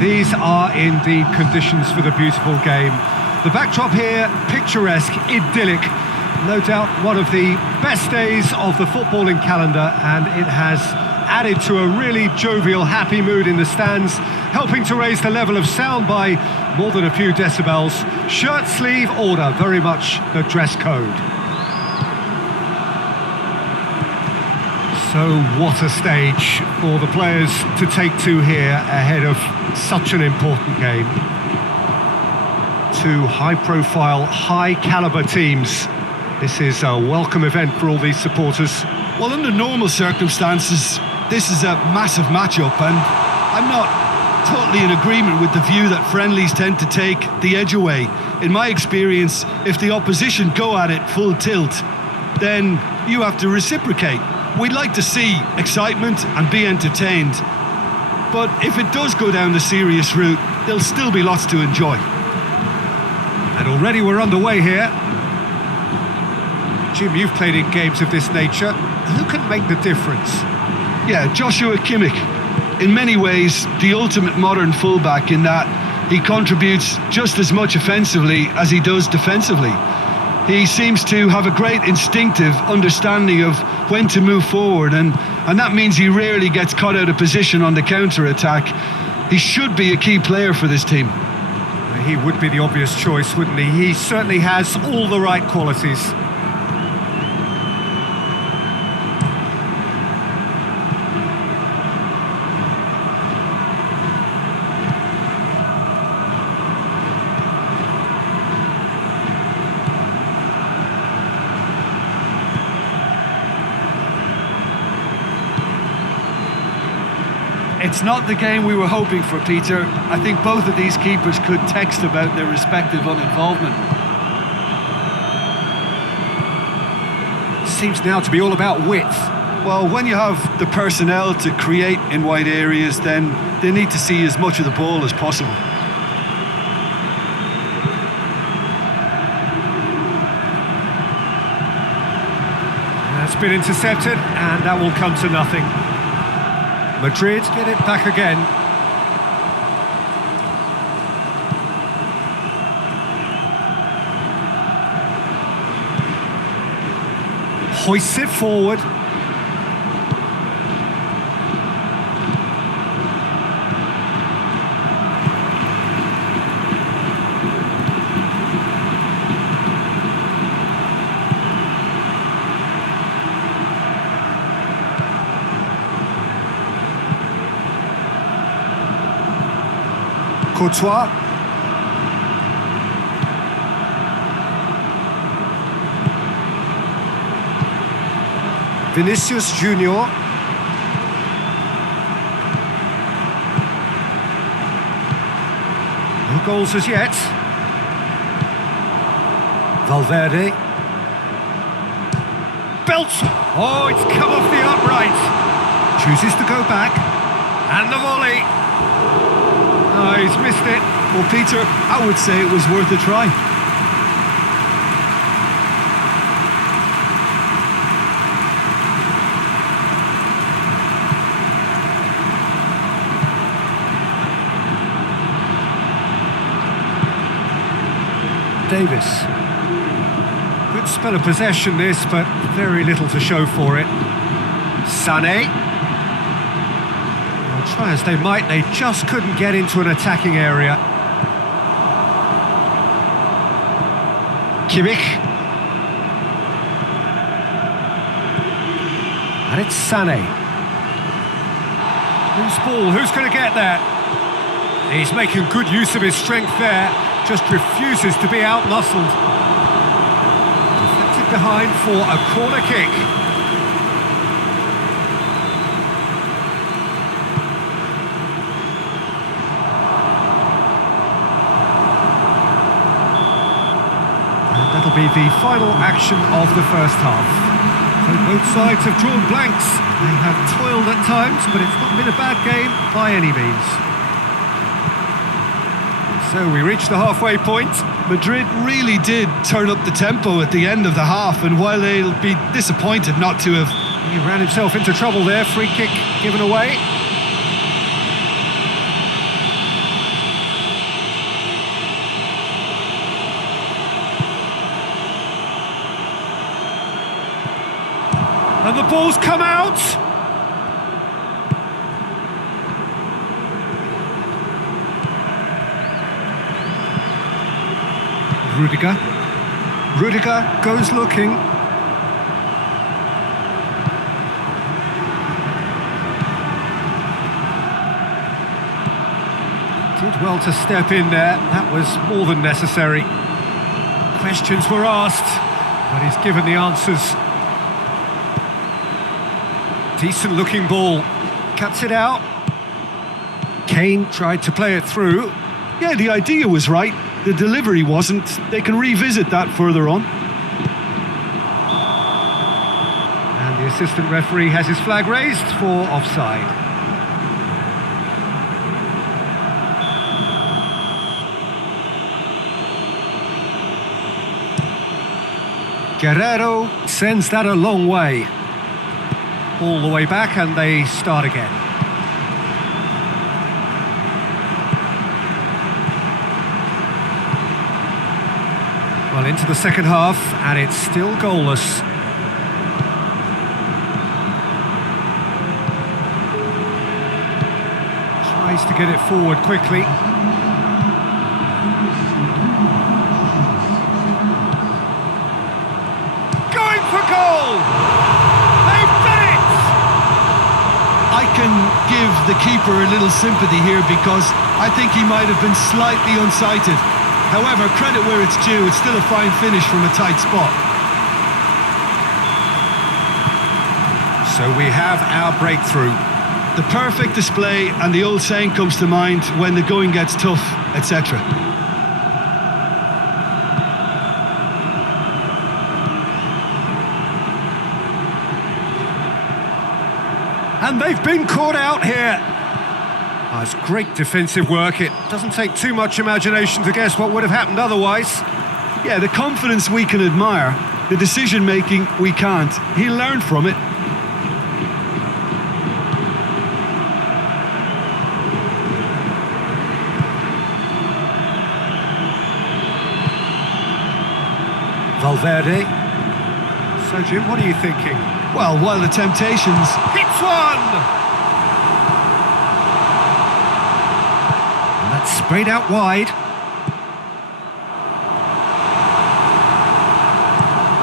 These are indeed conditions for the beautiful game. The backdrop here, picturesque, idyllic. No doubt one of the best days of the footballing calendar, and it has added to a really jovial, happy mood in the stands, helping to raise the level of sound by more than a few decibels. Shirt sleeve order, very much the dress code. So what a stage for the players to take to here ahead of such an important game. Two high-profile, high-caliber teams. This is a welcome event for all these supporters. Well, under normal circumstances, this is a massive matchup, and I'm not totally in agreement with the view that friendlies tend to take the edge away. In my experience, if the opposition go at it full tilt, then you have to reciprocate. We'd like to see excitement and be entertained, but if it does go down the serious route, there'll still be lots to enjoy. And already we're underway here. Jim, you've played in games of this nature. Who can make the difference? Yeah, Joshua Kimmich. In many ways, the ultimate modern fullback in that he contributes just as much offensively as he does defensively. He seems to have a great instinctive understanding of when to move forward, and that means he rarely gets caught out of position on the counter-attack. He should be a key player for this team. He would be the obvious choice, wouldn't he? He certainly has all the right qualities. It's not the game we were hoping for, Peter. I think both of these keepers could text about their respective uninvolvement. Seems now to be all about width. Well, when you have the personnel to create in wide areas, then they need to see as much of the ball as possible. That's been intercepted, and that will come to nothing. Madrid get it back again. Hoists it forward. Courtois. Vinicius Junior. No goals as yet. Valverde. Belts. Oh, it's come off the upright. Chooses to go back. And the volley. Oh, he's missed it. Well, Peter, I would say it was worth a try. Davis. Good spell of possession this, but very little to show for it. Sané. Try as they might, they just couldn't get into an attacking area. Kimmich. And it's Sané. Loose ball, who's going to get there? He's making good use of his strength there, just refuses to be out-muscled. Deflected behind for a corner kick. That'll be the final action of the first half. So both sides have drawn blanks. They have toiled at times, but it's not been a bad game by any means. So we reach the halfway point. Madrid really did turn up the tempo at the end of the half, and while they'll be disappointed not to have... He ran himself into trouble there, free kick given away. And the ball's come out. Rudiger goes looking. Did well to step in there. That was more than necessary. Questions were asked, but he's given the answers. Decent looking ball. Cuts it out. Kane tried to play it through. Yeah, the idea was right. The delivery wasn't. They can revisit that further on. And the assistant referee has his flag raised for offside. Guerrero sends that a long way. All the way back, and they start again. Well, into the second half, and it's still goalless. Tries to get it forward quickly. Going for goal! They've done it! I can give the keeper a little sympathy here because I think he might have been slightly unsighted. However, credit where it's due, it's still a fine finish from a tight spot. So we have our breakthrough. The perfect display, and the old saying comes to mind, when the going gets tough, etc. And they've been caught out here. Oh, it's great defensive work. It doesn't take too much imagination to guess what would have happened otherwise. Yeah, the confidence we can admire, the decision-making we can't. He learned from it. Valverde. So, Jim, what are you thinking? Well, while the temptations... Hits one! Sprayed out wide.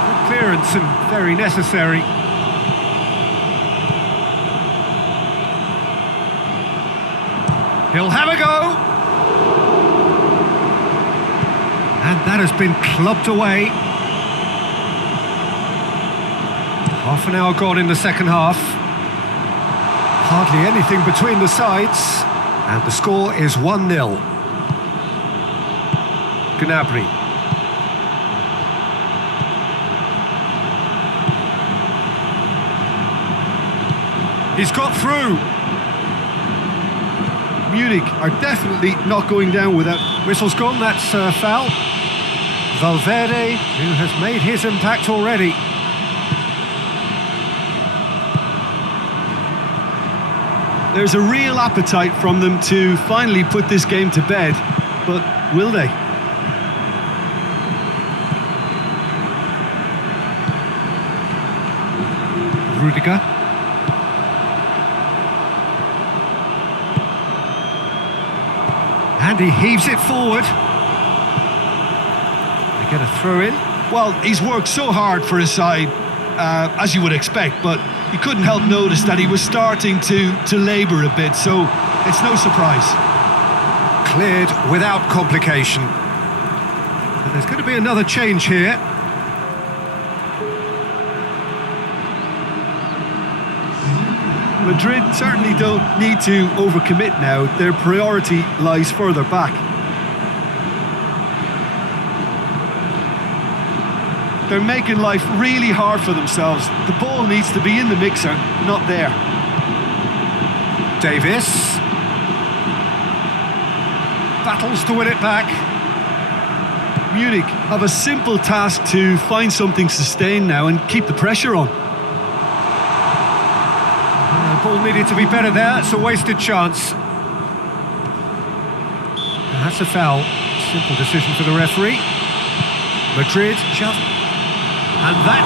Good clearance and very necessary. He'll have a go. And that has been clubbed away. Half an hour gone in the second half. Hardly anything between the sides. And the score is 1-0. Gnabry. He's got through. Munich are definitely not going down without... Whistle's gone, that's a foul. Valverde, who has made his impact already. There's a real appetite from them to finally put this game to bed, but will they? Rudiger. And he heaves it forward. They get a throw in. Well, he's worked so hard for his side, as you would expect, but you couldn't help notice that he was starting to labour a bit, so it's no surprise. Cleared without complication. But there's going to be another change here. Madrid certainly don't need to overcommit now. Their priority lies further back. They're making life really hard for themselves. The ball needs to be in the mixer, not there. Davis battles to win it back. Munich have a simple task to find something sustained now and keep the pressure on. The ball needed to be better there. It's a wasted chance. And that's a foul. Simple decision for the referee. Madrid just... And that's